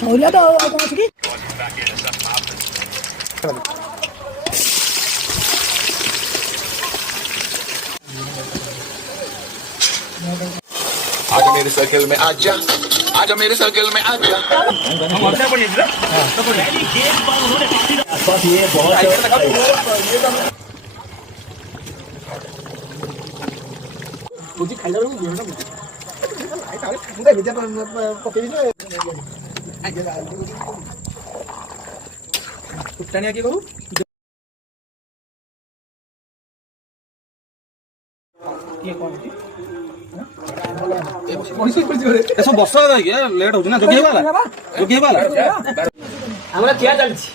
ସଇଲା ତ ଆଉ କଣ ଅଛି କି? आजा मेरे सर्कल में आजा, आजा मेरे सर्कल में आजा। सब बस लेट होना जोगी वाला हमरा क्या चलछि